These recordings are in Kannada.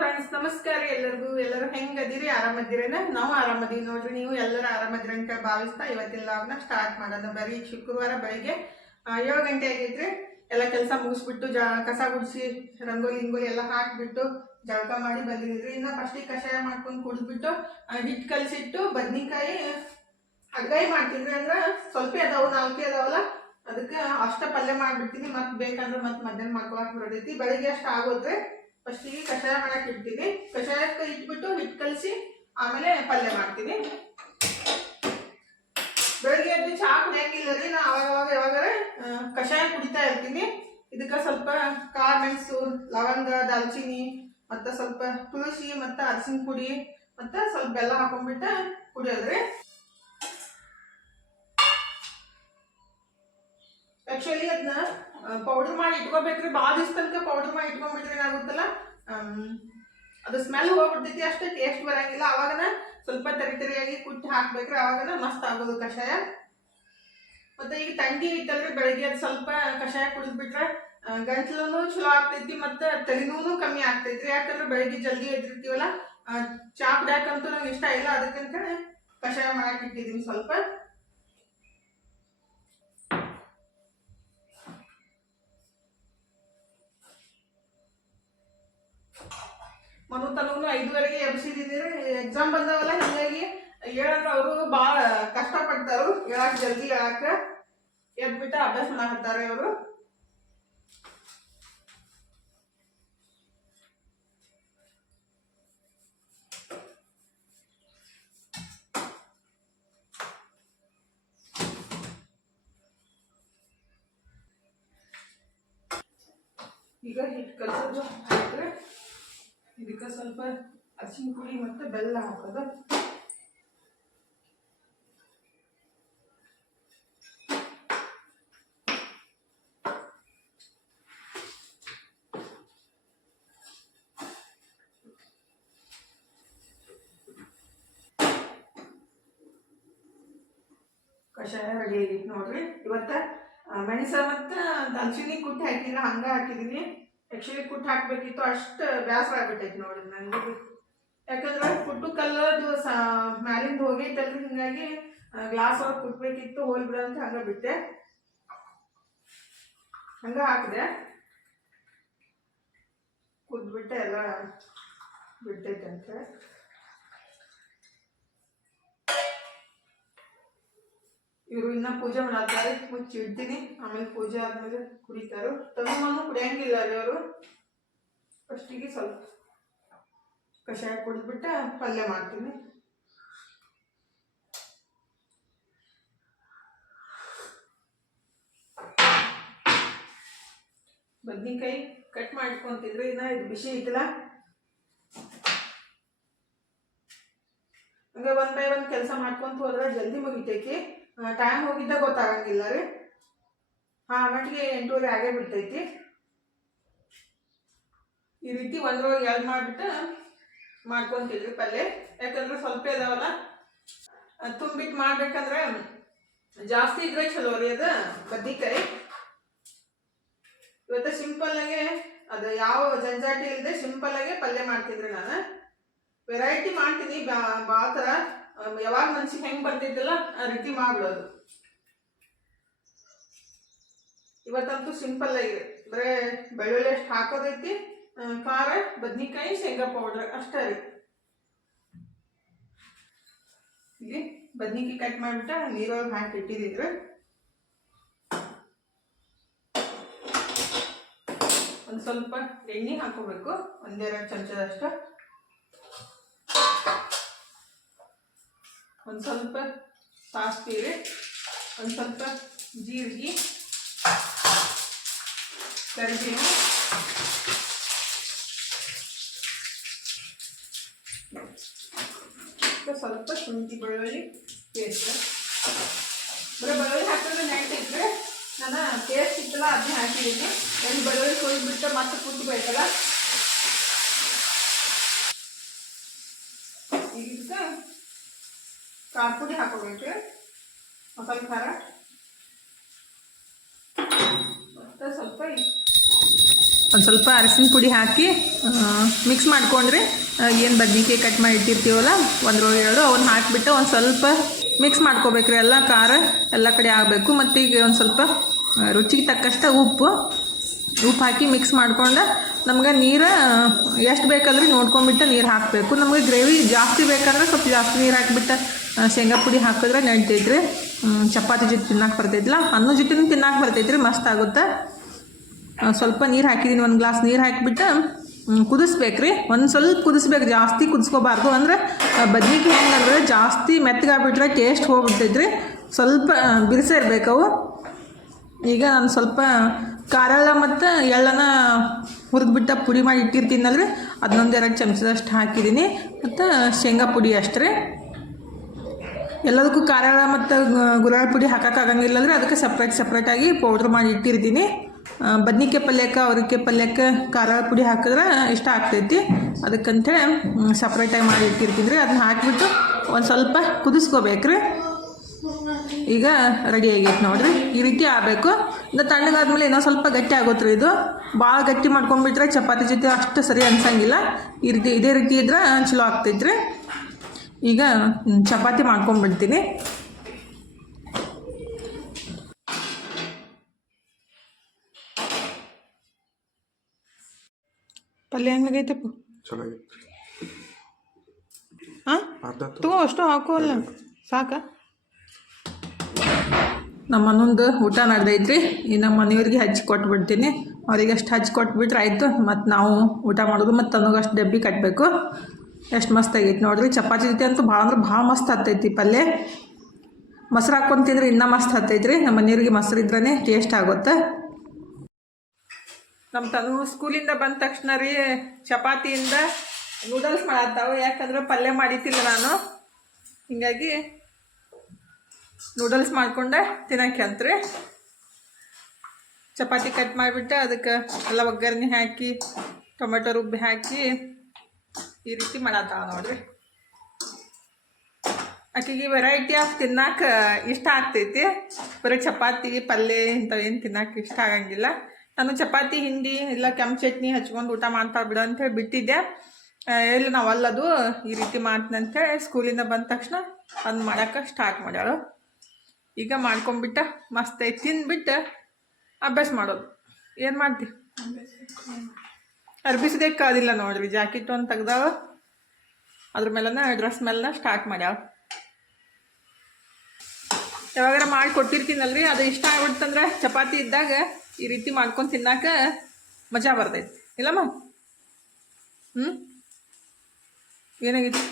ಫ್ರೆಂಡ್ಸ್ ನಮಸ್ಕಾರ ಎಲ್ಲರಿಗೂ. ಎಲ್ಲರೂ ಹೆಂಗದಿರಿ? ಆರಾಮದಿರೇನ? ನಾವು ಆರಾಮದೀವಿ ನೋಡ್ರಿ. ನೀವು ಎಲ್ಲರೂ ಆರಾಮದಿರಿ ಅಂತ ಭಾವಿಸ್ತಾ ಇವತ್ತಿನ ಲಾಗ್ನ ಸ್ಟಾರ್ಟ್ ಮಾಡೋದ ಬರೀ ಶುಕ್ರವಾರ ಬೆಳಿಗ್ಗೆ ಏಳು ಗಂಟೆ ಆಗೈತ್ರಿ ಎಲ್ಲ ಕೆಲಸ ಮುಗಿಸ್ಬಿಟ್ಟು ಜಾ, ಕಸ ಗುಡಿಸಿ, ರಂಗೋಲಿ ಹಿಂಗೋಲಿ ಎಲ್ಲ ಹಾಕಿಬಿಟ್ಟು ಜಳಕ ಮಾಡಿ ಬಂದಿದ್ರಿ ಇನ್ನ ಫಸ್ಟಿಗೆ ಕಷಾಯ ಮಾಡ್ಕೊಂಡು ಕುಡಿದ್ಬಿಟ್ಟು ಹಿಟ್ಟು ಕಲಸಿಟ್ಟು ಬದ್ನಿಕಾಯಿ ಹಗ್ಗಾಯಿ ಮಾಡ್ತಿದ್ರಿ ಅಂದ್ರೆ ಸ್ವಲ್ಪ ಅದಾವು, ನಾಲ್ಕೇ ಅದಾವಲ್ಲ? ಅದಕ್ಕೆ ಅಷ್ಟ ಪಲ್ಯ ಮಾಡ್ಬಿಡ್ತೀನಿ. ಮತ್ತೆ ಬೇಕಂದ್ರೆ ಮತ್ತೆ ಮಧ್ಯಾಹ್ನ ಮಾಡ್ಕೊಳಕ್ ಬರ್ತೈತಿ. ಬೆಳಿಗ್ಗೆ ಅಷ್ಟು ಆಗೋದ್ರೆ ಫಸ್ಟಿಗೆ ಕಷಾಯ ಮಾಡಕ್ ಇಡ್ತೀನಿ. ಕಷಾಯಕ್ಕೆ ಇಟ್ಬಿಟ್ಟು ಹಿಟ್ಟು ಕಲಸಿ ಆಮೇಲೆ ಪಲ್ಯ ಮಾಡ್ತೀನಿ. ಬೆಳಗ್ಗೆ ಎದ್ದು ಚಹಾ ಕುಡಿಯಂಗಿಲ್ಲ ರೀ. ನಾ ಅವಾಗ ಯಾವಾಗಾರ ಕಷಾಯ ಕುಡಿತಾ ಇರ್ತೀನಿ. ಇದಕ್ಕೆ ಸ್ವಲ್ಪ ಕಾಳು ಮೆಣಸು, ಲವಂಗ, ದಾಲ್ಚಿನ್ನಿ, ಮತ್ತು ಸ್ವಲ್ಪ ತುಳಸಿ, ಮತ್ತು ಅರಸಿನ ಪುಡಿ, ಮತ್ತು ಸ್ವಲ್ಪ ಬೆಲ್ಲ ಹಾಕೊಂಡ್ಬಿಟ್ಟು ಕುಡಿಯೋದ್ರಿ ಆ್ಯಕ್ಚುಲಿ ಅದನ್ನ ಪೌಡರ್ ಮಾಡಿ ಇಟ್ಕೋಬೇಕ್ರಿ. ಭಾಳ ದಿವಸ ತನಕ ಪೌಡರ್ ಮಾಡಿ ಇಟ್ಕೊಂಡ್ಬಿಟ್ರೆ ಏನಾಗುತ್ತಲ್ಲ ಅದು ಸ್ಮೆಲ್ ಹೋಗ್ಬಿಡ್ತೈತಿ ಅಷ್ಟೇ ಟೇಸ್ಟ್ ಬರಂಗಿಲ್ಲ. ಅವಾಗನ ಸ್ವಲ್ಪ ತರಿ ತರಿಯಾಗಿ ಕುಟ್ಟಿ ಹಾಕ್ಬೇಕ್ರಿ. ಅವಾಗನ ಮಸ್ತ್ ಆಗೋದು ಕಷಾಯ. ಮತ್ತೆ ಈಗ ತಂಗಿ ಇತ್ತಲ್ರಿ ಬೆಳಗ್ಗೆ ಅದು ಸ್ವಲ್ಪ ಕಷಾಯ ಕುಡಿದ್ಬಿಟ್ರೆ ಗಂಟ್ಲೂ ಚಲೋ ಆಗ್ತೈತಿ ಮತ್ತೆ ತಲೆನೂ ಕಮ್ಮಿ ಆಗ್ತೈತ್ರಿ. ಯಾಕಂದ್ರೆ ಬೆಳಗ್ಗೆ ಜಲ್ದಿ ಎದ್ದಿರ್ತೀವಲ್ಲ ಚಾಪ್ ಚಾ ಅಂತೂ ನಂಗೆ ಇಷ್ಟ ಇಲ್ಲ. ಅದಕ್ಕಂತ ಕಷಾಯ ಮಾಡಕ್ಕೆ ಇಟ್ಟಿದ್ದೀನಿ ಸ್ವಲ್ಪ. ಮನು ತನಗೂ ಐದುವರೆಗೆ ಎಬ್ಸಿದ್ದೀರಿ ಎಕ್ಸಾಮ್ ಬಂದವಲ್ಲ ಹಿಂಗಾಗಿ ಹೇಳಂದ್ರೆ ಅವರು ಭಾಳ ಕಷ್ಟಪಡ್ತಾರು. ಹೇಳಕ್ ಜಲ್ದಿ ಹೇಳಕ್ ಎದ್ಬಿಟ್ಟು ಅಭ್ಯಾಸ ಮಾಡ್ತಾರೆ ಅವರು ಈಗ ಹಿಟ್ಟು ಕಲಿಸೋದು ಹಾಕಿದ್ರೆ ಇದಕ್ಕೆ ಸ್ವಲ್ಪ ಅರಿಶಿನ ಪುಡಿ ಮತ್ತು ಬೆಲ್ಲ ಹಾಕೋದು. ಕಷಾಯ ರೆಡಿ ಆಗಿತ್ತು ನೋಡ್ರಿ. ಇವತ್ತ ಮೆಣಸ ಮತ್ತು ದಾಲ್ಚಿನ್ನಿ ಕುಟ್ಟಿ ಹಾಕಿಲ್ಲ ಹಂಗೆ ಹಾಕಿದೀನಿ. ಆ್ಯಕ್ಚುಲಿ ಕುಟ್ಟಿ ಹಾಕ್ಬೇಕಿತ್ತು, ಅಷ್ಟು ಬೇಸರ ಆಗ್ಬಿಟ್ಟೈತೆ ನೋಡಿ ನನಗೆ ಯಾಕಂದ್ರೆ ಪುಟ್ಟು ಕಲ್ಲರ್ದು ಸಾ, ಮ್ಯಾಲಿಂದ ಹೋಗೈತಲ್ರಿ ಹಿಂಗಾಗಿ ಗ್ಲಾಸ್ ಒಳಗೆ ಕುಟ್ಬೇಕಿತ್ತು, ಹೋಲ್ ಬಿಡಂತ ಹಂಗ ಬಿಟ್ಟೆ. ಹಂಗೆ ಹಾಕಿದೆ. ಕುದ್ಬಿಟ್ಟೆ ಎಲ್ಲ ಬಿಟ್ಟೈತಂತೆ. ಇವರು ಇನ್ನ ಪೂಜೆ ಮಾಡತ್ತಾರೆ ಮುಚ್ಚಿ ಇಡ್ತೀನಿ. ಆಮೇಲೆ ಪೂಜೆ ಆದ್ಮೇಲೆ ಕುಡಿತಾರು. ತಗೊಂಡು ಕುಡಿಯಂಗಿಲ್ಲ ರೀ ಅವರು. ಫಸ್ಟಿಗೆ ಸ್ವಲ್ಪ ಕಷಾಯ ಕುಡಿದ್ಬಿಟ್ಟು ಪಲ್ಯ ಮಾಡ್ತೀನಿ. ಬದ್ನಿಕಾಯಿ ಕಟ್ ಮಾಡ್ಕೊಂತಿದ್ರೆ ಇನ್ನ ಇದು ಬಿಸಿ ಐತಲ್ಲ? ಹಂಗೆ ಒನ್ ಬೈ ಒನ್ ಕೆಲಸ ಮಾಡ್ಕೊಂತ ಹೋದ್ರೆ ಜಲ್ದಿ ಮುಗಿತೈತಿ. ಟೈಮ್ ಹೋಗಿದ್ದ ಗೊತ್ತಾಗಂಗಿಲ್ಲ ರೀ. ಹಾಂ, ಮಟ್ಟಿಗೆ ಎಂಟೂವರೆ ಆಗೇ ಬಿಡ್ತೈತಿ. ಈ ರೀತಿ ಒಂದ್ರೊಳಗೆ ಎರಡು ಮಾಡಿಬಿಟ್ಟು ಮಾಡ್ಕೊಂತಿದ್ರಿ ಪಲ್ಯ ಯಾಕಂದ್ರೆ ಸ್ವಲ್ಪ ಇದಾವಲ್ಲ ತುಂಬಿಟ್ಟು ಮಾಡ್ಬೇಕಂದ್ರೆ ಜಾಸ್ತಿ ಇದ್ರೆ ಚಲೋ ರೀ ಅದು, ಬದ್ನಿಕಾಯಿ. ಇವತ್ತು ಸಿಂಪಲ್ ಆಗಿ ಅದು ಯಾವ ಜಂಜಾಟಿ ಇಲ್ಲದೆ ಸಿಂಪಲ್ ಆಗಿ ಪಲ್ಯ ಮಾಡ್ತಿದ್ರಿ ನಾನು. ವೆರೈಟಿ ಮಾಡ್ತೀನಿ ಭಾಳ ಥರ. ಯಾವಾಗ ಮನ್ಸಿಗೆ ಹೆಂಗೆ ಬರ್ತಿದ್ದಲ್ಲ ಆ ರೀತಿ ಮಾಡ್ಬಿಡೋದು ಇವತ್ತಂತೂ ಸಿಂಪಲ್ ಆಗಿದೆ ಬರೇ ಬೆಳ್ಳುಳ್ಳಿ ಅಷ್ಟು ಹಾಕೋದೈತಿ ಖಾರ, ಬದ್ನಿಕಾಯಿ, ಶೇಂಗಾ ಪೌಡ್ರ್ ಅಷ್ಟೇ ರೀ. ಇಲ್ಲಿ ಬದ್ನಿಕಾಯಿ ಕಟ್ ಮಾಡಿಬಿಟ್ಟ ನೀರೊಳಗೆ ಹಾಕಿ ಇಟ್ಟಿದ್ದಿದ್ರು ಒಂದು ಸ್ವಲ್ಪ ಎಣ್ಣೆ ಹಾಕೋಬೇಕು, ಒಂದೆರಡು ಚಮಚದಷ್ಟು. ಒಂದು ಸ್ವಲ್ಪ ಸಾಸಿವೆ ಒಂದು ಸ್ವಲ್ಪ ಜೀರಿಗೆ ಕರಿಬೇವು ಮತ್ತೆ ಸ್ವಲ್ಪ ಶುಂಠಿ ಬೆಳ್ಳುಳ್ಳಿ ಪೇಸ್ಟ್. ಬರೀ ಬೆಳ್ಳುಳ್ಳಿ ಹಾಕಿದ್ರೆ ನೆಟ್ಟಿದ್ರೆ ನಾನು ಪೇಸ್ಟ್ ಇತ್ತಲ್ಲ, ಅದನ್ನೇ ಹಾಕಿದ್ದೀನಿ. ಎಲ್ಲಿ ಬೆಳ್ಳುಳ್ಳಿ ಕೊಯ್ದುಬಿಟ್ಟು ಮತ್ತೆ ಕುಟ್ಬೇಕಲ್ಲ ಈಗ ಇದಕ್ಕೆ ಖಾರ ಪುಡಿ ಹಾಕೋಬೇಕು ಮಸಾಲೆ ಖಾರ. ಮತ್ತು ಸ್ವಲ್ಪ ಒಂದು ಸ್ವಲ್ಪ ಅರಸಿನ ಪುಡಿ ಹಾಕಿ ಮಿಕ್ಸ್ ಮಾಡ್ಕೊಂಡ್ರೆ ಏನು ಬದ್ನಿಕೆ ಕಟ್ ಮಾಡಿ ಇಟ್ಟಿರ್ತೀವಲ್ಲ ಒಂದ್ರೊಳಗೆ ಎರಡು ಅವನ್ನ ಹಾಕಿಬಿಟ್ಟು ಒಂದು ಸ್ವಲ್ಪ ಮಿಕ್ಸ್ ಮಾಡ್ಕೋಬೇಕ್ರಿ. ಎಲ್ಲ ಖಾರ ಎಲ್ಲ ಕಡೆ ಆಗಬೇಕು. ಮತ್ತು ಈಗ ಒಂದು ಸ್ವಲ್ಪ ರುಚಿಗೆ ತಕ್ಕಷ್ಟು ಉಪ್ಪು ಉಪ್ಪು ಹಾಕಿ ಮಿಕ್ಸ್ ಮಾಡ್ಕೊಂಡು ನಮ್ಗೆ ನೀರು ಎಷ್ಟು ಬೇಕಂದ್ರೆ ನೋಡ್ಕೊಂಬಿಟ್ಟು ನೀರು ಹಾಕಬೇಕು. ನಮಗೆ ಗ್ರೇವಿ ಜಾಸ್ತಿ ಬೇಕಂದ್ರೆ ಸ್ವಲ್ಪ ಜಾಸ್ತಿ ನೀರು ಹಾಕಿಬಿಟ್ಟು ಶೇಂಗಾ ಪುಡಿ ಹಾಕಿದ್ರೆ ಹ್ಮ್, ಚಪಾತಿ ಜೊತೆ ತಿನ್ನಕ್ಕೆ ಬರ್ತೈತಿಲ್ಲ ಅನ್ನ ಜೊತೆನೂ ತಿನ್ನಕ್ಕೆ ಬರ್ತೈತ್ರಿ ಮಸ್ತ್ ಆಗುತ್ತೆ. ಸ್ವಲ್ಪ ನೀರು ಹಾಕಿದ್ದೀನಿ ಒಂದು ಗ್ಲಾಸ್ ನೀರು ಹಾಕಿಬಿಟ್ಟು ಕುದಿಸ್ಬೇಕ್ರಿ. ಒಂದು ಸ್ವಲ್ಪ ಕುದಿಸ್ಬೇಕು ಜಾಸ್ತಿ ಕುದಿಸ್ಕೋಬಾರ್ದು. ಅಂದರೆ ಬದ್ನಿಕಾಯಿ ಹೆಂಗಂದ್ರೆ ಜಾಸ್ತಿ ಮೆತ್ತಗಾಗ್ಬಿಟ್ರೆ ಟೇಸ್ಟ್ ಹೋಗ್ಬಿಡ್ತೈತ್ರಿ. ಸ್ವಲ್ಪ ಬಿರ್ಸೇ ಇರ್ಬೇಕು ಅವು ಈಗ ನಾನು ಸ್ವಲ್ಪ ಖಾರ ಮತ್ತು ಎಳ್ಳನ ಹುರಿದ್ಬಿಟ್ಟ ಪುಡಿ ಮಾಡಿ ಇಟ್ಟಿರ್ತೀನಲ್ರಿ ಅದನ್ನೊಂದು ಎರಡು ಚಮಚದಷ್ಟು ಹಾಕಿದ್ದೀನಿ ಮತ್ತು ಶೇಂಗಾ ಪುಡಿ ಅಷ್ಟೇ. ಎಲ್ಲದಕ್ಕೂ ಖಾರ ಮತ್ತು ಗುಲಾಳ ಪುಡಿ ಹಾಕೋಕ್ಕಾಗಂಗಿಲ್ಲಂದ್ರೆ ಅದಕ್ಕೆ ಸಪ್ರೇಟ್ ಸಪ್ರೇಟಾಗಿ ಪೌಡ್ರ್ ಮಾಡಿ ಇಟ್ಟಿರ್ತೀನಿ. ಬದ್ನಿಕಾಯಿ ಪಲ್ಯಕ್ಕೆ ಅವ್ರಿಕೆ ಪಲ್ಯಕ್ಕೆ ಖಾರ ಪುಡಿ ಹಾಕಿದ್ರೆ ಇಷ್ಟ ಆಗ್ತೈತಿ. ಅದಕ್ಕಂತೇಳಿ ಸಪ್ರೇಟಾಗಿ ಮಾಡಿ ಇಟ್ಟಿರ್ತೀನಿ ರೀ ಅದನ್ನ ಹಾಕಿಬಿಟ್ಟು ಒಂದು ಸ್ವಲ್ಪ ಕುದಿಸ್ಕೋಬೇಕ್ರಿ. ಈಗ ರೆಡಿ ಆಗೈತೆ ನೋಡಿರಿ. ಈ ರೀತಿ ಆಗಬೇಕು. ಇನ್ನು ತಣ್ಣಗಾದ್ಮೇಲೆ ಏನೋ ಸ್ವಲ್ಪ ಗಟ್ಟಿ ಆಗುತ್ತೆ ರೀ ಇದು. ಭಾಳ ಗಟ್ಟಿ ಮಾಡ್ಕೊಂಡ್ಬಿಟ್ರೆ ಚಪಾತಿ ಜೊತೆ ಅಷ್ಟು ಸರಿ ಅನ್ಸಂಗಿಲ್ಲ. ಈ ರೀತಿ ಇದೇ ರೀತಿ ಇದ್ರೆ ಚಲೋ ಆಗ್ತೈತ್ರಿ. ಈಗ ಚಪಾತಿ ಮಾಡ್ಕೊಂಡ್ಬಿಡ್ತೀನಿ. ಪಲ್ಯ ಹೆಂಗಾಗೈತಪ್ಪ ಹಾಂ ತಗೋ. ಅಷ್ಟು ಹಾಕೋಲ್ಲ ಸಾಕ? ನಮ್ಮ ಮನೊಂದು ಊಟ ನಡೆದೈತ್ರಿ. ಈ ನಮ್ಮ ಮನೆಯವ್ರಿಗೆ ಹಚ್ಚಿ ಕೊಟ್ಬಿಡ್ತೀನಿ. ಅವ್ರಿಗೆ ಅಷ್ಟು ಹಚ್ಚಿ ಕೊಟ್ಬಿಟ್ರೆ ಆಯಿತು. ಮತ್ತು ನಾವು ಊಟ ಮಾಡೋದು ಮತ್ತು ತನಗೂ ಅಷ್ಟು ಡಬ್ಬಿ ಕಟ್ಟಬೇಕು ಎಷ್ಟು ಮಸ್ತ್ ಆಗೈತೆ ನೋಡ್ರಿ. ಚಪಾತಿ ಜೊತೆ ಅಂತೂ ಭಾಳ ಅಂದ್ರೆ ಭಾಳ ಮಸ್ತ್ ಹತ್ತೈತಿ ಪಲ್ಯ. ಮೊಸರು ಹಾಕ್ಕೊಂಡು ತಿಂದ್ರೆ ಇನ್ನೂ ಮಸ್ತ್ ಹತ್ತೈತ್ರಿ. ನಮ್ಮ ಮನೆಯವ್ರಿಗೆ ಮೊಸರು ಇದ್ರೇ ಟೇಸ್ಟ್ ಆಗುತ್ತೆ. ನಮ್ಮ ತನು ಸ್ಕೂಲಿಂದ ಬಂದ ತಕ್ಷಣ ರೀ ಚಪಾತಿಯಿಂದ ನೂಡಲ್ಸ್ ಮಾಡತ್ತಾವೆ. ಯಾಕಂದ್ರೆ ಪಲ್ಯ ಮಾಡಿತಿಲ್ಲ ನಾನು. ಹಿಂಗಾಗಿ ನೂಡಲ್ಸ್ ಮಾಡ್ಕೊಂಡೆ, ತಿನ್ನಕ್ಕೆ ಅಂತ್ರಿ. ಚಪಾತಿ ಕಟ್ ಮಾಡಿಬಿಟ್ಟೆ, ಅದಕ್ಕೆ ಎಲ್ಲ ಒಗ್ಗರಣೆ ಹಾಕಿ, ಟೊಮೆಟೊ ರುಬ್ಬಿ ಹಾಕಿ, ಈ ರೀತಿ ಮಾಡತ್ತಾವ ನೋಡ್ರಿ. ಆಕೆಗೆ ವೆರೈಟಿ ಆಫ್ ತಿನ್ನಕ್ಕೆ ಇಷ್ಟ ಆಗ್ತೈತಿ. ಬರೀ ಚಪಾತಿ ಪಲ್ಯ ಇಂಥವು ಏನು ತಿನ್ನಕ್ಕೆ ಇಷ್ಟ ಆಗಂಗಿಲ್ಲ. ನಾನು ಚಪಾತಿ, ಹಿಂಡಿ, ಇಲ್ಲ ಕೆಂಪು ಚಟ್ನಿ ಹಚ್ಕೊಂಡು ಊಟ ಮಾಡ್ತಾ ಬಿಡು ಅಂತೇಳಿ ಬಿಟ್ಟಿದ್ದೆ. ಎಲ್ಲಿ ನಾವು ಅಲ್ಲದು ಈ ರೀತಿ ಮಾಡ್ತೀನಿ ಅಂತೇಳಿ ಸ್ಕೂಲಿಂದ ಬಂದ ತಕ್ಷಣ ಅದನ್ನ ಮಾಡೋಕ್ಕೆ ಸ್ಟಾರ್ಟ್ ಮಾಡ್ಯಾಳು. ಈಗ ಮಾಡ್ಕೊಂಬಿಟ್ಟ ಮಸ್ತ್ ಐತಿ. ತಿಂದ್ಬಿಟ್ಟು ಅಭ್ಯಾಸ ಮಾಡೋದು. ಏನು ಮಾಡ್ತಿ? ಅರ್ಬಿಸದೇ ಕಾದಿಲ್ಲ ನೋಡ್ರಿ, ಜಾಕೆಟ್ ಒಂದು ತೆಗ್ದಾವ. ಅದ್ರ ಮೇಲನ ಡ್ರೆಸ್ ಮೇಲನ ಸ್ಟಾರ್ಟ್ ಮಾಡ್ಯಾವ ಯಾವಾಗಾರ ಮಾಡಿ ಕೊಟ್ಟಿರ್ತೀನಲ್ರಿ, ಅದು ಇಷ್ಟ ಆಗ್ಬಿಡ್ತಂದ್ರೆ ಚಪಾತಿ ಇದ್ದಾಗ ಈ ರೀತಿ ಮಾಡ್ಕೊಂಡು ತಿನ್ನಾಕ ಮಜಾ ಬರ್ತೈತಿ. ಇಲ್ಲಮ್ಮ? ಹ್ಞೂ ಏನಾಗಿತ್ತು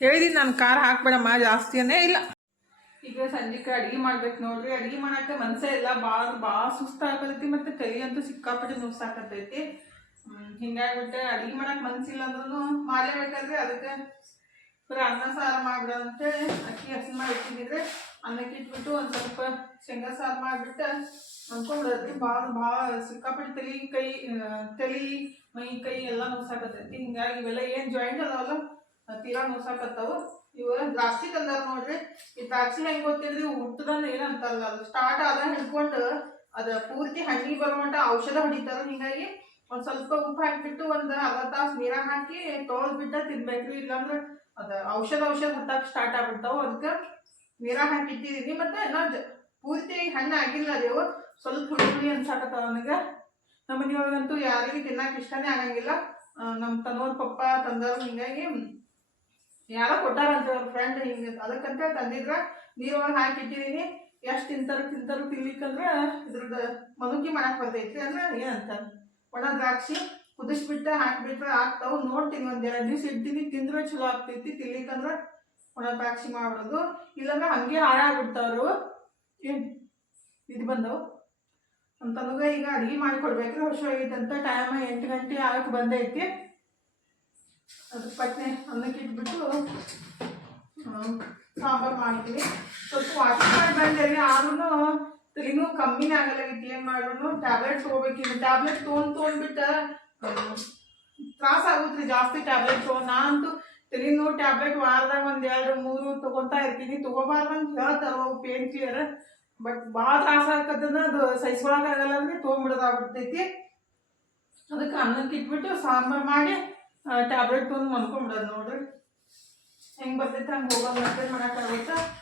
ಹೇಳಿದೀನಿ ನಾನು, ಖಾರ ಹಾಕ್ಬೇಡಮ್ಮ ಜಾಸ್ತಿಯೇ ಇಲ್ಲ. ಈಗ ಸಂಜೆಗೆ ಅಡುಗೆ ಮಾಡ್ಬೇಕು ನೋಡ್ರಿ. ಅಡುಗೆ ಮಾಡಕ್ಕೆ ಮನ್ಸೇ ಇಲ್ಲ. ಭಾಳ ಭಾಳ ಸುಸ್ತಾಗತೈತಿ ಮತ್ತು ಕೈ ಅಂತೂ ಸಿಕ್ಕಾಪಟ್ಟೆ ನುಗ್ಸಾಕತ್ತೈತಿ ಹಿಂಗಾಗ್ಬಿಟ್ಟು ಅಡುಗೆ ಮಾಡಕ್ಕೆ ಮನ್ಸಿಲ್ಲ ಅಂದ್ರೂ ಮಾಡಲೇಬೇಕಾದ್ರೆ ಅದಕ್ಕೆ ಬರೀ ಅನ್ನ ಸಾರು ಮಾಡ್ಬಿಡಂತೇಳಿ ಅಕ್ಕಿ ಹಸಿ ಮಾಡಿ ಇಟ್ಟಿದ್ರೆ ಅನ್ನಕ್ಕೆ ಇಟ್ಬಿಟ್ಟು ಒಂದು ಸ್ವಲ್ಪ ಶೇಂಗಾ ಸಾರು ಮಾಡಿಬಿಟ್ಟು ಅನ್ಕೊಂಡ್ರಿ ಭಾಳ ಭಾಳ ಸಿಕ್ಕಾಪಟ್ಟೆ ತಲೆ, ಕೈ ತಲಿ, ಮೈ, ಕೈ ಎಲ್ಲ ನುಸಾಕತ್ತೈತಿ ಹಿಂಗಾಗಿ ಇವೆಲ್ಲ ಏನು ಜಾಯಿಂಟ್ ಅದಾವಲ್ಲ ತೀರಾ ನುಸಾಕತ್ತಾವ ಇವ ದ್ರಾಕ್ಷಿ ತಂದಾರ ನೋಡ್ರಿ. ಈ ದ್ರಾಕ್ಷಿ ಹೆಂಗ್ ಗೊತ್ತಿಲ್ರಿ? ಹುಟ್ಟದನ್ನ ಏನಂತಾರಲ್ಲ ಅದು ಸ್ಟಾರ್ಟ್ ಆದ ಹಿಡ್ಕೊಂಡು ಅದ ಪೂರ್ತಿ ಹಣ್ಣಿಗೆ ಬರೋ ಮಟ್ಟ ಔಷಧ ಹೊಡಿತಾರ ಹಿಂಗಾಗಿ ಒಂದ್ ಸ್ವಲ್ಪ ಉಪ್ಪು ಹಾಕ್ಬಿಟ್ಟು ಒಂದ್ ಅರ್ಧ ತಾಸು ನೀರ ಹಾಕಿ ತೊಳೆದ್ಬಿಟ್ಟ ತಿನ್ಬೇಕ್ರಿ. ಇಲ್ಲಾಂದ್ರ ಅದ ಔಷಧ ಔಷಧ ಹತ್ತಾಕ್ ಸ್ಟಾರ್ಟ್ ಆಗ್ಬಿಡ್ತಾವ. ಅದಕ್ಕೆ ನೀರ ಹಾಕಿ ಇಟ್ಟಿದೀನಿ ಮತ್ತೆ ಜ- ಪೂರ್ತಿ ಹಣ್ಣು ಆಗಿಲ್ಲ ಅವು. ಸ್ವಲ್ಪ ಹುಳಿ ಅನ್ಸಾಕತ್ತಾವ ನನಗೆ. ನಮ್ಮ ಮನೆಯೊಳಗಂತೂ ಯಾರಿಗೂ ತಿನ್ನಕ್ಕೆ ಇಷ್ಟನೇ ಆಗಂಗಿಲ್ಲ. ನಮ್ಮ ತನ್ನೋರ್ ಪಪ್ಪ ತಂದವ್ರು ಹಿಂಗಾಗಿ ಯಾರೋ ಕೊಟ್ಟಾರಂತ ಅವ್ರ ಫ್ರೆಂಡ್ ಹಿಂಗೆ ಅದಕ್ಕಂತ ತಂದಿದ್ರ ನೀರೊಳಗೆ ಹಾಕಿ ಇಟ್ಟಿದ್ದೀನಿ ಎಷ್ಟು ತಿಂತಾರ ತಿಂತಾರು ತಿನ್ಲಿಕ್ಕಂದ್ರೆ ಇದ್ರದ್ದು ಮನುಕಿ ಮಾಡಕ್ ಬರ್ತೈತಿ ಅಂದ್ರೆ ಏನಂತ ಒಣ ದ್ರಾಕ್ಷಿ ಕುದಿಸ್ಬಿಟ್ಟು ಹಾಕ್ಬಿಟ್ರೆ ಆಗ್ತಾವು ನೋಡ್ತೀನಿ ಒಂದ್ ಎರಡು ದಿವ್ಸ ಇಡ್ತೀನಿ, ತಿಂದ್ರೆ ಚಲೋ ಆಗ್ತೈತಿ, ತಿನ್ಲಿಕ್ಕಂದ್ರ ಒಣ ದ್ರಾಕ್ಷಿ ಮಾಡೋದು. ಇಲ್ಲಾಂದ್ರೆ ಹಂಗೆ ಹಾಳಾಗ್ಬಿಡ್ತಾವ್ರು. ಇದು ಬಂದವು? ಅಂತನಗ ಈಗ ಅಡ್ಗೆ ಮಾಡಿಕೊಡ್ಬೇಕ್ರಿ ವರ್ಷ ಆಗೈತಂತ ಟೈಮ್ ಎಂಟು ಗಂಟೆ ಆಗಕ್ಕೆ ಬಂದೈತಿ. ಅದು ಪಟ್ನೆ ಅನ್ನಕ್ಕೆ ಇಟ್ಬಿಟ್ಟು ಸಾಂಬಾರು ಮಾಡ್ತೀವಿ ಸ್ವಲ್ಪ ವಾಶ್ ಮಾಡಿ ಬಂದೇವಿ ಆದ್ರೂ ತಲೆನೂ ಕಮ್ಮಿನೇ ಆಗಲಾಗಿತ್ತು ಏನು ಮಾಡಿದ್ರು ಟ್ಯಾಬ್ಲೆಟ್ ತೊಗೋಬೇಕಿನ್ನು ಟ್ಯಾಬ್ಲೆಟ್ ತೊಗೊಂಡು ತೊಗೊಂಡ್ಬಿಟ್ಟು ತ್ರಾಸ ಆಗುತ್ತೆ ಜಾಸ್ತಿ ಟ್ಯಾಬ್ಲೆಟ್ ತೊಗೊಂಡು. ನಾನಂತೂ ಅಂತೂ ತಲೆನೋವು ಟ್ಯಾಬ್ಲೆಟ್ ವಾರದಾಗ ಒಂದು ಎರಡು, ಮೂರು ತೊಗೊತಾ ಇರ್ತೀನಿ. ತೊಗೋಬಾರ್ದು ಅಂತ ಹೇಳ್ತಾರೆ ಪೇನ್ ಕ್ಲಿಯರ್ ಬಟ್ ಭಾಳ ತ್ರಾಸ ಆಕತ್ತಂದ್ರೆ ಅದು ಸಹಿಸ್ಕೊಳಕ್ಕಾಗಲ್ಲ ಅಂದ್ರೆ ತೊಗೊಂಬಿಡೋದಾಗ್ಬಿಡ್ತೈತಿ ಅದಕ್ಕೆ ಅನ್ನಕ್ಕೆ ಇಟ್ಬಿಟ್ಟು ಸಾಂಬಾರು ಮಾಡಿ ಟ್ಯಾಬ್ಲೆಟ್ ತೊಗೊಂಡು ಮಲ್ಕೊಂಬಿಡೋದು ನೋಡ್ರಿ. ಹೆಂಗೆ ಬರ್ತೈತೆ ಹಂಗೆ ಹೋಗೋದು ಮಾಡೋಕ್ಕಾಗುತ್ತಾ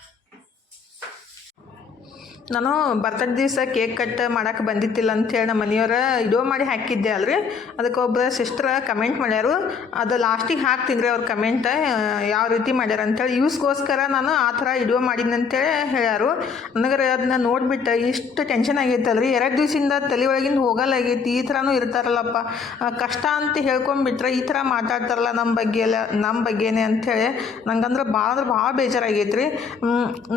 ನಾನು ಬರ್ತಡೇ ದಿವಸ ಕೇಕ್ ಕಟ್ ಮಾಡಕ್ಕೆ ಬಂದಿತ್ತಿಲ್ಲ ಅಂತೇಳಿ ನಮ್ಮ ಮನೆಯವ್ರ ವಿಡಿಯೋ ಮಾಡಿ ಹಾಕಿದ್ದೆ ಅಲ್ರಿ. ಅದಕ್ಕೆ ಒಬ್ಬ ಸಿಸ್ಟರ್ ಕಮೆಂಟ್ ಮಾಡ್ಯಾರು. ಅದು ಲಾಸ್ಟಿಗೆ ಹಾಕ್ತಿದ್ರಿ ಅವ್ರ ಕಮೆಂಟ್ ಯಾವ ರೀತಿ ಮಾಡ್ಯಾರ ಅಂತೇಳಿ ಯೂಸ್ಗೋಸ್ಕರ ನಾನು ಆ ಥರ ವಿಡಿಯೋ ಮಾಡಿದ್ನಂತೇಳಿ ಹೇಳ್ಯಾರು. ನನಗೆ ಅದನ್ನ ನೋಡಿಬಿಟ್ಟು ಇಷ್ಟು ಟೆನ್ಷನ್ ಆಗೈತಲ್ರಿ. ಎರಡು ದಿವಸದಿಂದ ತಲೆ ಒಳಗಿಂದ ಹೋಗಲಾಗೈತಿ ಈ ಥರನೂ ಇರ್ತಾರಲ್ಲಪ್ಪ. ಕಷ್ಟ ಅಂತ ಹೇಳ್ಕೊಂಡ್ಬಿಟ್ರೆ ಈ ಥರ ಮಾತಾಡ್ತಾರಲ್ಲ ನಮ್ಮ ಬಗ್ಗೆ ಎಲ್ಲ, ನಮ್ಮ ಬಗ್ಗೆನೇ ಅಂಥೇಳಿ ನಂಗಂದ್ರೆ ಭಾಳ ಅಂದ್ರೆ ಭಾಳ ಬೇಜಾರಾಗೈತ್ರಿ.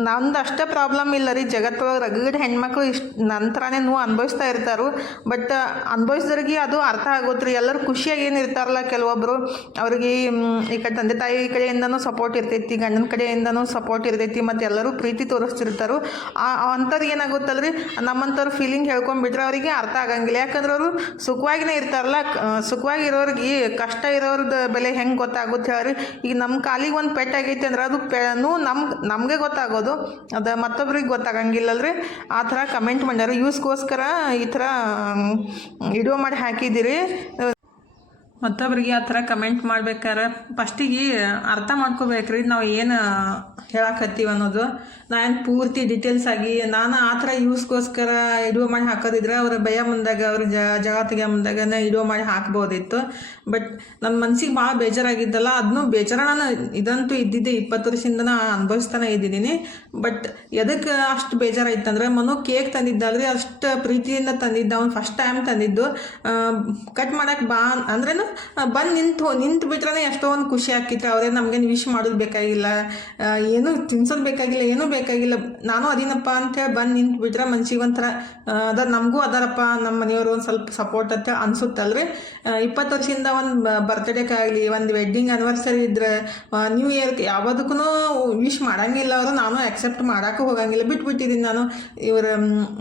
ನಂದು ಅಷ್ಟೇ ಪ್ರಾಬ್ಲಮ್ ಇಲ್ಲ ರೀ. ಜಗತ್ತೊಳಗೆ ರಗಡ್ ಹೆಣ್ಮಕ್ಳು ಇಷ್ಟು ನಂತರನೇ ನೋವು ಅನುಭವಿಸ್ತಾ ಇರ್ತಾರು. ಬಟ್ ಅನುಭವಿಸಿದ್ರಿಗೆ ಅದು ಅರ್ಥ ಆಗುತ್ತೆ ರೀ. ಎಲ್ಲರೂ ಖುಷಿಯಾಗಿ ಏನು ಇರ್ತಾರಲ್ಲ ಕೆಲವೊಬ್ಬರು ಅವ್ರಿಗೆ ಈ ಕಡೆ ತಂದೆ ತಾಯಿ ಕಡೆಯಿಂದನೂ ಸಪೋರ್ಟ್ ಇರ್ತೈತಿ, ಗಂಡನ ಕಡೆಯಿಂದನೂ ಸಪೋರ್ಟ್ ಇರ್ತೈತಿ, ಮತ್ತು ಎಲ್ಲರೂ ಪ್ರೀತಿ ತೋರಿಸ್ತಿರ್ತಾರು. ಆ ಏನಾಗುತ್ತಲ್ಲ ಏನಾಗುತ್ತಲ್ರಿ ನಮ್ಮಂಥವ್ರು ಫೀಲಿಂಗ್ ಹೇಳ್ಕೊಂಡ್ಬಿಟ್ರೆ ಅವರಿಗೆ ಅರ್ಥ ಆಗಂಗಿಲ್ಲ. ಯಾಕಂದ್ರೆ ಅವರು ಸುಖವಾಗಿನೇ ಇರ್ತಾರಲ್ಲ. ಸುಖವಾಗಿ ಸುಖವಾಗಿರೋರಿಗೆ ಕಷ್ಟ ಇರೋರ್ದು ಬೆಲೆ ಹೆಂಗೆ ಗೊತ್ತಾಗುತ್ತೆ ಹೇಳ್ರಿ? ಈಗ ನಮ್ಮ ಕಾಲಿಗೆ ಒಂದು ಪೆಟ್ಟಾಗೈತೆ ಅಂದ್ರೆ ಅದು ಪೆ ನಮ್ಗೆ ನಮಗೆ ಗೊತ್ತಾಗೋದು. ಅದು ಮತ್ತೊಬ್ರಿಗೆ ಗೊತ್ತಾಗಂಗಿಲ್ಲಲ್ರಿ? ಆ ಥರ ಕಮೆಂಟ್ ಮಾಡ್ಯಾರ. ಯೂಸ್ಗೋಸ್ಕರ ಈ ಥರ ವಿಡಿಯೋ ಮಾಡಿ ಹಾಕಿದ್ದೀರಿ. ಮತ್ತೊಬ್ರಿಗೆ ಆ ಥರ ಕಮೆಂಟ್ ಮಾಡ್ಬೇಕಾರೆ ಫಸ್ಟಿಗೆ ಅರ್ಥ ಮಾಡ್ಕೋಬೇಕ್ರಿ ನಾವು ಏನು ಹೇಳಕತ್ತೀವಿ ಅನ್ನೋದು. ನಾನು ಪೂರ್ತಿ ಡೀಟೇಲ್ಸ್ ಆಗಿ ನಾನು ಆ ಥರ ಯೂಸ್ಗೋಸ್ಕರ ಇಡೋ ಮಾಡಿ ಹಾಕೋದಿದ್ರೆ ಅವ್ರ ಭಯ ಮುಂದಾಗ ಅವ್ರ ಜಗತ್ತಿಗೆ ಮುಂದಾಗ ಇಡೋ ಮಾಡಿ ಹಾಕ್ಬೋದಿತ್ತು. ಬಟ್ ನನ್ನ ಮನ್ಸಿಗೆ ಭಾಳ ಬೇಜಾರಾಗಿದ್ದಲ್ಲ ಅದನ್ನೂ ಬೇಜಾರ ನಾನು ಇದಂತೂ ಇದ್ದಿದ್ದೆ ಇಪ್ಪತ್ತು ವರ್ಷದಿಂದ ನಾ ಅನುಭವಿಸ್ತಾನೆ ಇದ್ದಿದ್ದೀನಿ ಬಟ್ ಎದಕ್ಕೆ ಅಷ್ಟು ಬೇಜಾರಾಯ್ತಂದ್ರೆ ಮನು ಕೇಕ್ ತಂದಿದ್ದಲ್ರಿ ಅಷ್ಟು ಪ್ರೀತಿಯಿಂದ ತಂದಿದ್ದ, ಅವ್ನು ಫಸ್ಟ್ ಟೈಮ್ ತಂದಿದ್ದು. ಕಟ್ ಮಾಡೋಕ್ಕೆ ಬಾ ಅಂದ್ರೇನು ಬಂದು ನಿಂತು ನಿಂತು ಬಿಟ್ರೆ ಎಷ್ಟೋ ಒಂದು ಖುಷಿ ಆಕಿತ್ತು ಅವರೇ ನಮಗೇನು ವಿಶ್ ಮಾಡೋದು ಬೇಕಾಗಿಲ್ಲ. ಏನು ತಿನ್ಸೋದು ಬೇಕಾಗಿಲ್ಲ, ಏನೂ ಬೇಕಾಗಿಲ್ಲ. ನಾನು ಅದಿನಪ್ಪ ಅಂತೇಳಿ ಬಂದು ನಿಂತು ಬಿಟ್ರೆ ಮನ್ಸಿಗೆ ಒಂಥರ ಅದ ನಮಗೂ ಅದಾರಪ್ಪ ನಮ್ಮ ಮನೆಯವರು ಒಂದು ಸ್ವಲ್ಪ ಸಪೋರ್ಟ್ ಅಂತ ಅನ್ಸುತ್ತಲ್ರಿ ಇಪ್ಪತ್ತು ವರ್ಷದಿಂದ ಒಂದು ಬರ್ತ್ಡೇಕಾಗಲಿ ಒಂದು ವೆಡ್ಡಿಂಗ್ ಆನಿವರ್ಸರಿ ಇದ್ರೆ ನ್ಯೂ ಇಯರ್ ಯಾವುದಕ್ಕೂ ವಿಶ್ ಮಾಡಂಗಿಲ್ಲ ಅವರು. ನಾನು ಅಕ್ಸೆಪ್ಟ್ ಮಾಡೋಕ್ಕೂ ಹೋಗಂಗಿಲ್ಲ. ಬಿಟ್ಬಿಟ್ಟಿದ್ದೀನಿ ನಾನು. ಇವರು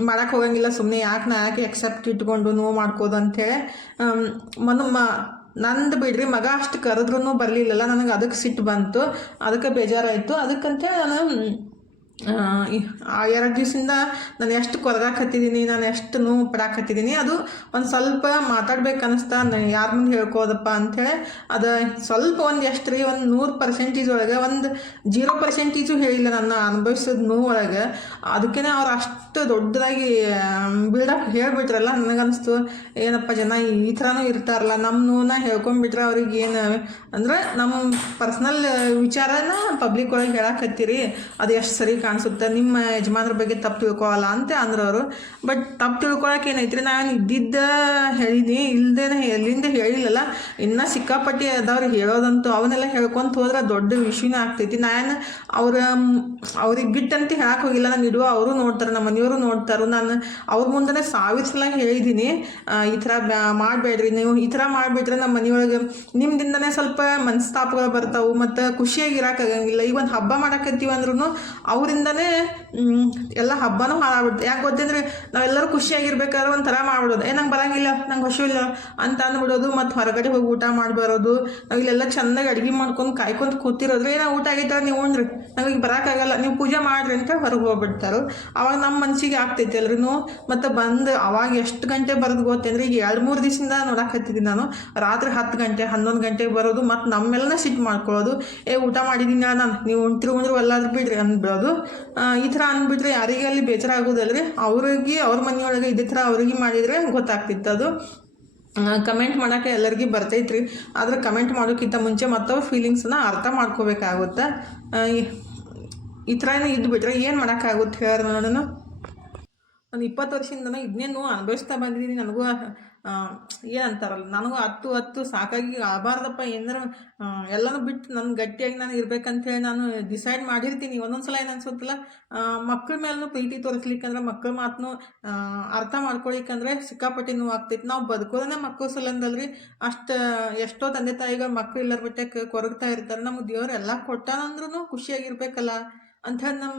ಮಾಡೋಕ್ಕೆ ಹೋಗಂಗಿಲ್ಲ. ಸುಮ್ಮನೆ ಯಾಕೆ ನಾ ಯಾಕೆ ಅಕ್ಸೆಪ್ಟ್ ಇಟ್ಕೊಂಡು ನೋವು ಮಾಡ್ಕೋದು ಅಂತೇಳಿ ಮನು ನಂದು ಬಿಡ್ರಿ ಮಗ ಅಷ್ಟು ಕರೆದ್ರೂ ಬರಲಿಲ್ಲಲ್ಲ ನನಗೆ ಅದಕ್ಕೆ ಸಿಟ್ಟು ಬಂತು ಅದಕ್ಕೆ ಬೇಜಾರಾಯಿತು ಅದಕ್ಕಂತೇಳಿ ನಾನು ಆ, ಎರಡು ದಿವಸದಿಂದ ನಾನು ಎಷ್ಟು ಕೊರಗಾಕತ್ತಿದ್ದೀನಿ ನಾನು ಎಷ್ಟು ನೋವು ಪಡಾಕತ್ತಿದ್ದೀನಿ ಅದು ಒಂದು ಸ್ವಲ್ಪ ಮಾತಾಡ್ಬೇಕು ಅನ್ನಿಸ್ತಾ ನಾನು ಯಾರ ಮುಂದೆ ಹೇಳ್ಕೋದಪ್ಪ ಅಂಥೇಳಿ ಅದು ಸ್ವಲ್ಪ ಒಂದು ಎಷ್ಟು ರೀ ಒಂದು ನೂರು ಪರ್ಸೆಂಟೇಜ್ ಒಳಗೆ ಒಂದು ಜೀರೋ ಪರ್ಸೆಂಟೇಜು ಹೇಳಿಲ್ಲ ನನ್ನ ಅನುಭವಿಸಿದ ನೋವು ಒಳಗೆ ಅದಕ್ಕೇ ಅವ್ರು ಅಷ್ಟು ದೊಡ್ಡದಾಗಿ ಬಿಲ್ಡಪ್ ಹೇಳಿಬಿಟ್ರಲ್ಲ ನನಗನ್ನಿಸ್ತು ಏನಪ್ಪ ಜನ ಈ ಥರನೂ ಇರ್ತಾರಲ್ಲ ನಮ್ಮ ನೋವನ್ನ ಹೇಳ್ಕೊಂಬಿಟ್ರೆ ಅವ್ರಿಗೆ ಏನು ಅಂದ್ರೆ ನಮ್ಮ ಪರ್ಸ್ನಲ್ ವಿಚಾರನ ಪಬ್ಲಿಕ್ ಒಳಗೆ ಹೇಳಕತ್ತೀರಿ ಅದು ಎಷ್ಟು ಸರಿ ಕಾಣಿಸುತ್ತೆ. ನಿಮ್ಮ ಯಜಮಾನ್ರ ಬಗ್ಗೆ ತಪ್ಪು ತಿಳ್ಕೊಳಲ್ಲ ಅಂತ ಅಂದ್ರು ಅವರು ಬಟ್ ತಪ್ಪು ತಿಳ್ಕೊಳಕ್ಕೆ ಏನೈತ್ರಿ? ನಾನು ಇದ್ದಿದ್ದ ಹೇಳಿನಿ, ಇಲ್ದೇನೆ ಎಲ್ಲಿಂದ ಹೇಳಿಲ್ಲಲ್ಲ. ಇನ್ನೂ ಸಿಕ್ಕಾಪಟ್ಟಿ ಅದವ್ರು ಹೇಳೋದಂತೂ ಅವನ್ನೆಲ್ಲ ಹೇಳ್ಕೊಂತ ಹೋದ್ರೆ ದೊಡ್ಡ ವಿಷಯನೇ ಆಗ್ತೈತಿ. ನಾನು ಅವ್ರ ಅವ್ರಿಗೆ ಬಿಟ್ಟಂತ ಹೇಳಕ್ಕೆ ಹೋಗಿಲ್ಲ. ನಾನು ಇಡುವ ಅವರು ನೋಡ್ತಾರೆ ನಮ್ಮ ಮನೆಯವರು ನೋಡ್ತಾರೆ. ನಾನು ಅವ್ರ ಮುಂದೆ ಸಾವಿರ ಸಲ ಹೇಳಿದ್ದೀನಿ ಈ ಥರ ಮಾಡಬೇಡ್ರಿ. ನೀವು ಈ ಥರ ಮಾಡಿಬಿಟ್ರೆ ನಮ್ಮ ಮನೆಯೊಳಗೆ ನಿಮ್ದಿಂದನೇ ಸ್ವಲ್ಪ ಮನಸ್ತಾಪಗಳು ಬರ್ತಾವೆ. ಮತ್ತು ಖುಷಿಯಾಗಿ ಇರೋಕ್ಕಾಗಂಗಿಲ್ಲ ಈಗ ಒಂದು ಹಬ್ಬ ಮಾಡಕತ್ತೀವಿ ಅಂದ್ರೂ ಅವರಿಂದನೇ ಎಲ್ಲ ಹಬ್ಬನೂ ಹಾಳಾಗ್ಬಿಡುತ್ತೆ ಯಾಕೆ ಗೊತ್ತಂದ್ರೆ, ನಾವೆಲ್ಲರೂ ಖುಷಿಯಾಗಿರ್ಬೇಕಾದ್ರೆ ಒಂಥರ ಮಾಡ್ಬಿಡೋದು. ಏ, ನಂಗೆ ಬರಂಗಿಲ್ಲ, ನಂಗೆ ಇಲ್ಲ ಅಂತ ಅಂದ್ಬಿಡೋದು, ಮತ್ತು ಹೊರಗಡೆ ಹೋಗಿ ಊಟ ಮಾಡ್ಬರೋದು ನಾವು ಇಲ್ಲೆಲ್ಲ ಚೆನ್ನಾಗಿ ಅಡುಗೆ ಮಾಡ್ಕೊಂಡು ಕಾಯ್ಕೊಂತ ಕೂತಿರೋದ್ರೆ ಏನೋ ಊಟ ಆಗೈತೆ ನೀವು ಉಣ್ರಿ. ನಮಗೆ ಬರೋಕ್ಕಾಗಲ್ಲ ನೀವು ಪೂಜೆ ಮಾಡ್ರಿ ಅಂತ ಹೊರಗೆ ಹೋಗ್ಬಿಡ್ತಾರೆ. ಅವಾಗ ನಮ್ಮ ಮನ್ಸಿಗೆ ಆಗ್ತೈತಿ ಎಲ್ರೂ ಮತ್ತು ಬಂದು ಅವಾಗ ಎಷ್ಟು ಗಂಟೆ ಬರೋದು ಗೊತ್ತಂದ್ರೆ ಈಗ ಎರಡು, ಮೂರು ದಿವಸದಿಂದ ನೋಡಕತ್ತಿದ್ದೀನಿ ನಾನು. ರಾತ್ರಿ ಹತ್ತು ಗಂಟೆ, ಹನ್ನೊಂದು ಗಂಟೆಗೆ ಬರೋದು, ಮತ್ತು ನಮ್ಮೆಲ್ಲನ ಸಿಟ್ಟು ಮಾಡ್ಕೊಳ್ಳೋದು. ಏ, ಊಟ ಮಾಡಿದ್ದೀನಿ ನಾನು. ನೀವು ಉಂಟ್ರಿ ಉಂಡ್ರು ಎಲ್ಲಾದ್ರೂ ಬಿಡ್ರಿ ಅಂದ್ಬಿಡೋದು. ಈ ಥರ ಅಂದ್ಬಿಟ್ರೆ ಯಾರಿಗೆ ಅಲ್ಲಿ ಬೇಜಾರಾಗೋದಲ್ರಿ ಅವ್ರಿಗೆ, ಅವ್ರ ಮನೆಯೊಳಗೆ ಇದೇ ಥರ ಅವ್ರಿಗೆ ಮಾಡಿದರೆ ಗೊತ್ತಾಗ್ತಿತ್ತು ಅದು. ಕಮೆಂಟ್ ಮಾಡೋಕ್ಕೆ ಎಲ್ಲರಿಗೂ ಬರ್ತೈತ್ರಿ. ಆದ್ರೆ ಕಮೆಂಟ್ ಮಾಡೋಕ್ಕಿಂತ ಮುಂಚೆ ಮತ್ತವ್ರ ಫೀಲಿಂಗ್ಸನ್ನ ಅರ್ಥ ಮಾಡ್ಕೋಬೇಕಾಗುತ್ತೆ. ಈ- ಥರ ಇದ್ದು ಬಿಟ್ರೆ ಏನು ಮಾಡೋಕ್ಕಾಗುತ್ತೆ ಹೇಳ ನಾನು ನಾನು ಇಪ್ಪತ್ತು ವರ್ಷದಿಂದ ಇದನ್ನೇನು ಅನುಭವಿಸ್ತಾ ಬಂದಿದ್ದೀನಿ. ನನಗೂ ಏನಂತಾರಲ್ಲ ನನಗೂ ಹತ್ತು ಹತ್ತು ಸಾಕಾಗಿ ಆಗಬಾರ್ದಪ್ಪ, ಏನಾರ ಎಲ್ಲನೂ ಬಿಟ್ಟು ನನ್ನ ಗಟ್ಟಿಯಾಗಿ ನಾನು ಇರ್ಬೇಕಂತೇಳಿ ನಾನು ಡಿಸೈಡ್ ಮಾಡಿರ್ತೀನಿ. ಒಂದೊಂದು ಸಲ ಏನು ಅನ್ಸುತ್ತಲ್ಲ ಮಕ್ಳ ಮೇಲೂ ಪ್ರೀತಿ ತೋರಿಸ್ಲಿಕ್ಕಂದ್ರೆ ಮಕ್ಳ ಮಾತನ್ನು ಅರ್ಥ ಮಾಡ್ಕೊಳಿಕ್ಕಂದ್ರೆ ಸಿಕ್ಕಾಪಟ್ಟಿ ನೋವು ಆಗ್ತೈತಿ. ನಾವು ಬದುಕೋದನ್ನ ಮಕ್ಕಳ ಸಲಂದಲ್ರಿ. ಅಷ್ಟು, ಎಷ್ಟೋ ತಂದೆ ತಾಯಿಗಳು ಮಕ್ಕಳು ಇಲ್ಲರ ಬಿಟ್ಟಕ್ಕೆ ಕೊರಗ್ತಾ ಇರ್ತಾರೆ. ನಮ್ಗೆ ದೇವ್ರು ಎಲ್ಲ ಕೊಟ್ಟಾನಂದ್ರೂ ಖುಷಿಯಾಗಿರ್ಬೇಕಲ್ಲ. ಅಂತ ನಮ್ಮ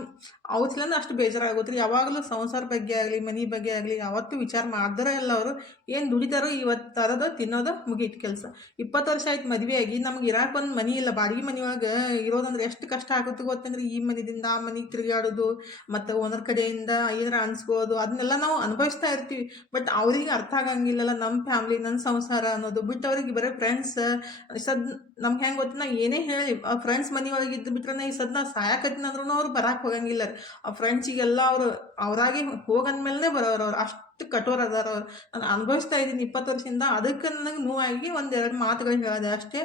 ಅವತ್ಲಂದ್ರೆ ಅಷ್ಟು ಬೇಜಾರಾಗುತ್ತೆ ರೀ ಯಾವಾಗಲೂ ಸಂಸಾರ ಬಗ್ಗೆ ಆಗಲಿ, ಮನೆ ಬಗ್ಗೆ ಆಗಲಿ ಯಾವತ್ತು ವಿಚಾರ ಮಾಡಿದ್ರೆ ಎಲ್ಲ ಅವರು. ಏನು ದುಡಿತಾರೋ ಇವತ್ತು ತರೋದು ತಿನ್ನೋದು ಮುಗೀತು ಕೆಲಸ. ಇಪ್ಪತ್ತು ವರ್ಷ ಆಯ್ತು ಮದುವೆ ಆಗಿ ನಮ್ಗೆ ಇರಾಕ ಒಂದು ಮನೆ ಇಲ್ಲ. ಬಾಡಿಗೆ ಮನೆ ಒಳಗೆ ಇರೋದಂದ್ರೆ ಎಷ್ಟು ಕಷ್ಟ ಆಗುತ್ತೆ ಗೊತ್ತಂದ್ರೆ ಈ ಮನೆಯಿಂದ ಆ ಮನೆಗೆ ತಿರುಗಾಡೋದು ಮತ್ತು ಓನರ್ ಕಡೆಯಿಂದ ಏನಾರ ಅನ್ಸ್ಬೋದು. ಅದನ್ನೆಲ್ಲ ನಾವು ಅನುಭವಿಸ್ತಾ ಇರ್ತೀವಿ. ಬಟ್ ಅವ್ರಿಗೆ ಅರ್ಥ ಆಗಂಗಿಲ್ಲಲ್ಲ ನಮ್ಮ ಫ್ಯಾಮ್ಲಿ ನನ್ನ ಸಂಸಾರ ಅನ್ನೋದು. ಬಿಟ್ಟು ಅವ್ರಿಗೆ ಬರೀ ಫ್ರೆಂಡ್ಸ್ ಸದ್ ನಮ್ಗೆ ಹೆಂಗೆ ಗೊತ್ತು ನಾ ಏನೇ ಹೇಳಿ ಫ್ರೆಂಡ್ಸ್ ಮನೆ ಒಳಗೆ ಇದ್ದು ಬಿಟ್ರೆ ಈ ಸದ್ ನಾ ಸಾಯಕತ್ತಿನಂದ್ರೂ ಅವ್ರು ಬರಕ್ಕೆ ಹೋಗಂಗಿಲ್ಲ ರೀ ಆ ಫ್ರೆಂಡ್ಸಿಗೆಲ್ಲ ಅವರು ಅವರಾಗಿ ಹೋಗಂದ್ಮೇಲೆ ಬರೋರು ಅವ್ರು. ಅಷ್ಟು ಕಠೋರ ಅದಾರ ನಾನು ಅನುಭವಿಸ್ತಾ ಇದ್ದೀನಿ ಇಪ್ಪತ್ತು ವರ್ಷದಿಂದ. ಅದಕ್ಕೆ ನನಗೆ ನೋವಾಗಿ ಒಂದೆರಡು ಮಾತುಗಳು ಹೇಳಿದೆ ಅಷ್ಟೇ.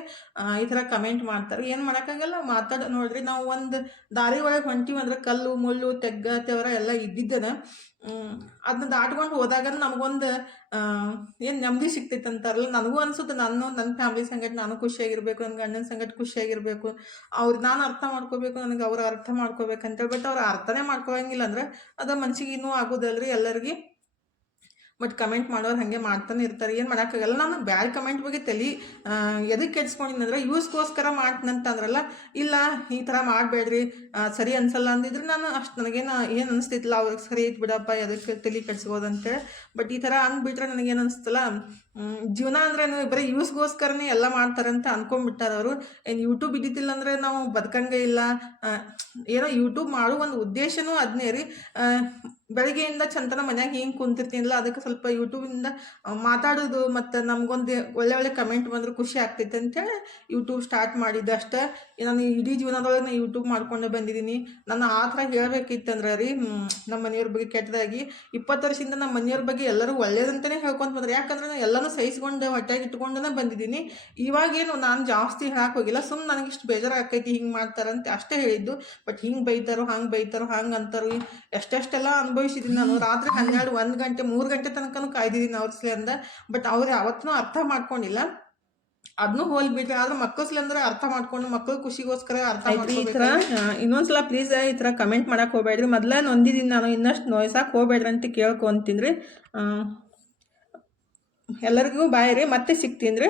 ಈ ಥರ ಕಮೆಂಟ್ ಮಾಡ್ತಾರೆ. ಏನು ಮಾಡೋಕ್ಕಾಗಲ್ಲ? ಮಾತಾಡ, ನೋಡ್ರಿ ನಾವು ಒಂದು ದಾರಿ ಒಳಗೆ ಹೊಂಟೀವಿ ಅಂದ್ರೆ ಕಲ್ಲು, ಮುಳ್ಳು, ತೆಗ್ಗ, ತೆವರ ಎಲ್ಲ ಇದ್ದಿದ್ದೇನೆ. ಅದನ್ನ ದಾಟ್ಕೊಂಡು ಹೋದಾಗ ನಮಗೊಂದು ಏನು ನೆಮ್ಮದಿ ಸಿಗ್ತೈತೆ ಅಂತಾರಲ್ಲ? ನನಗೂ ಅನಿಸುತ್ತೆ ನಾನು ನನ್ನ ಫ್ಯಾಮಿಲಿ ಸಂಗಟ ನಾನು ಖುಷಿಯಾಗಿರ್ಬೇಕು ನನ್ನ ಗಂಡನ ಸಂಗಟ ಖುಷಿಯಾಗಿರ್ಬೇಕು. ಅವ್ರು ನಾನು ಅರ್ಥ ಮಾಡ್ಕೋಬೇಕು, ನನಗೆ ಅವ್ರು ಅರ್ಥ ಮಾಡ್ಕೋಬೇಕಂತೇಳಿ, ಬಟ್ ಅವ್ರು ಅರ್ಥನೇ ಮಾಡ್ಕೊಳಂಗಿಲ್ಲ ಅಂದ್ರೆ ಅದು ಮನ್ಸಿಗೆ ಇನ್ನೂ ಆಗೋದಲ್ರಿ ಎಲ್ಲರಿಗೆ. ಬಟ್ ಕಮೆಂಟ್ ಮಾಡೋರು ಹಾಗೆ ಮಾಡ್ತಾನೆ ಇರ್ತಾರೆ. ಏನು ಮಾಡೋಕ್ಕಾಗಲ್ಲ ನಾನು ಬ್ಯಾಡ್ ಕಮೆಂಟ್ ಬಗ್ಗೆ ತಲೆ ಎದಕ್ಕೆ ಕೆಡ್ಸ್ಕೊಂಡಿದ್ದಂದ್ರೆ ಯೂಸ್ಗೋಸ್ಕರ ಮಾಡ್ತಂತಂದ್ರಲ್ಲ ಇಲ್ಲ, ಈ ಥರ ಮಾಡಬೇಡ್ರಿ ಸರಿ ಅನ್ಸಲ್ಲ ಅಂದಿದ್ರೆ ನಾನು ಅಷ್ಟು ನನಗೇನು ಏನು ಅನಿಸ್ತಿತ್ತಿಲ್ಲ ಅವ್ರಿಗೆ ಸರಿ ಐತೆ ಬಿಡಪ್ಪ ಎದಕ್ಕೆ ತಲೆ ಕೆಡ್ಸ್ಬೋದು ಅಂತೇಳಿ ಬಟ್ ಈ ಥರ ಅಂದ್ಬಿಟ್ರೆ ನನಗೇನು ಅನಿಸ್ತಲ್ಲ ಜೀವನ ಅಂದ್ರೆ ಬರೀ ಯೂಸ್ಗೋಸ್ಕರನೇ ಎಲ್ಲ ಮಾಡ್ತಾರೆ ಅಂತ ಅವರು. ಏನು ಯೂಟ್ಯೂಬ್ ಇದ್ದಿದ್ದಿಲ್ಲ ಅಂದರೆ ನಾವು ಬದುಕಂಗೆ ಇಲ್ಲ. ಏನೋ ಯೂಟ್ಯೂಬ್ ಮಾಡೋ ಒಂದು ಉದ್ದೇಶನೂ ಅದನ್ನೇ ರೀ. ಬೆಳಗ್ಗೆಯಿಂದ ಚಂದನ ಮನ್ಯಾಗ ಹಿಂಗೆ ಕುಂತಿರ್ತೀನಲ್ಲ, ಅದಕ್ಕೆ ಸ್ವಲ್ಪ ಯೂಟ್ಯೂಬಿಂದ ಮಾತಾಡೋದು ಮತ್ತು ನಮಗೊಂದು ಒಳ್ಳೆ ಒಳ್ಳೆ ಕಮೆಂಟ್ ಬಂದ್ರೆ ಖುಷಿ ಆಗ್ತೈತೆ ಅಂತೇಳಿ ಯೂಟ್ಯೂಬ್ ಸ್ಟಾರ್ಟ್ ಮಾಡಿದ್ದೆ ಅಷ್ಟೇ. ನಾನು ಇಡೀ ಜೀವನದೊಳಗೆ ನಾನು ಯೂಟ್ಯೂಬ್ ಮಾಡ್ಕೊಂಡು ಬಂದಿದ್ದೀನಿ. ನಾನು ಆ ಥರ ಹೇಳ್ಬೇಕಿತ್ತಂದ್ರೆ ರೀ ನಮ್ಮ ಮನೆಯವ್ರ ಬಗ್ಗೆ ಕೆಟ್ಟದಾಗಿ, ಇಪ್ಪತ್ತು ವರ್ಷದಿಂದ ನಮ್ಮ ಮನೆಯವ್ರ ಬಗ್ಗೆ ಎಲ್ಲರೂ ಒಳ್ಳೇದಂತಲೇ ಹೇಳ್ಕೊಂತ ಬಂದ್ರೆ. ಯಾಕಂದ್ರೆ ನಾನು ಎಲ್ಲನೂ ಸಹಿಸ್ಕೊಂಡು ಹೊಟ್ಟೆಗೆ ಇಟ್ಕೊಂಡೇ ಬಂದಿದ್ದೀನಿ. ಇವಾಗೇನು ನಾನು ಜಾಸ್ತಿ ಹೇಳಕ್ಕೆ ಹೋಗಿಲ್ಲ. ಸುಮ್ಮನೆ ನನಗೆ ಇಷ್ಟು ಬೇಜಾರು ಆಕೈತಿ ಹಿಂಗೆ ಮಾಡ್ತಾರಂತೆ ಅಷ್ಟೇ ಹೇಳಿದ್ದು. ಬಟ್ ಹಿಂಗೆ ಬೈತಾರೋ, ಹಂಗೆ ಬೈತಾರೋ, ಹಂಗೆ ಅಂತಾರೋ, ಎಷ್ಟೆಷ್ಟೆಲ್ಲ ಅನುಭವಿಸಿದ್ದೀನಿ ನಾನು. ರಾತ್ರಿ ಹನ್ನೆರಡು ಒಂದು ಗಂಟೆ ಮೂರು ಗಂಟೆ ತನಕನೂ ಕಾಯ್ದಿದ್ದೀನಿ ಅವ್ರ ಅಂದ. ಬಟ್ ಅವ್ರು ಯಾವತ್ತೂ ಅರ್ಥ ಮಾಡ್ಕೊಂಡಿಲ್ಲ. ಅದನ್ನೂ ಹೋಲ್ಬಿಟ್ರೆ ಆದ್ರೆ ಮಕ್ಕಳು ಅಂದ್ರೆ ಅರ್ಥ ಮಾಡ್ಕೊಂಡು ಮಕ್ಕಳು ಖುಷಿಗೋಸ್ಕರ ಅರ್ಥ ಈ ಥರ ಇನ್ನೊಂದ್ಸಲ ಪ್ಲೀಸ್ ಈ ಥರ ಕಮೆಂಟ್ ಮಾಡಕ್ ಹೋಗ್ಬೇಡ್ರಿ. ಮೊದಲೇ ನೊಂದಿದ್ದೀನಿ ನಾನು. ಇನ್ನಷ್ಟು ನೋಯ್ಸಕ್ಕೆ ಹೋಗ್ಬೇಡ್ರಿ ಅಂತ ಕೇಳ್ಕೊಂತೀನಿ ಎಲ್ಲರಿಗೂ ಬಾಯ್ ರೀ. ಮತ್ತೆ ಸಿಗ್ತೀನಿ ರೀ.